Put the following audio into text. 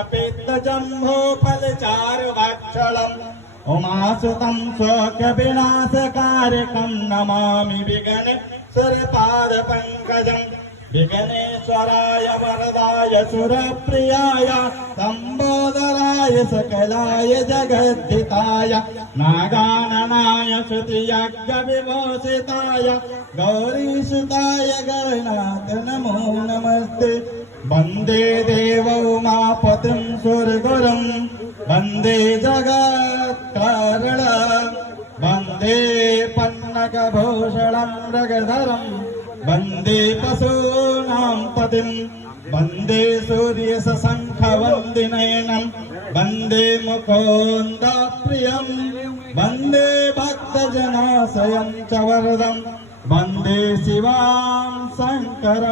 कपित्तजम्भो फलचारुभक्षणम् उमासुतं शोकविनाशकारकं नमामि विघ्नेश्वरपादपङ्कजम् विघ्नेश्वराय वरदाय सुरप्रियाय लम्बोदराय सकलाय जगद्धिताय नागाननाय श्रुतियज्ञविभूषिताय गौरीसुताय गणनाथ नमो नमस्ते। वन्दे देव उमापतिं सुरगुरुं वन्दे जगत्कारणं वन्दे पन्नगभूषणं मृगधरं वन्दे पशूनां पतिं वन्दे सूर्यशशङ्खवन्दिनयनं वन्दे मुकुन्दप्रियं वन्दे भक्तजनाशयं च वरदं वन्दे शिवां शङ्करम्।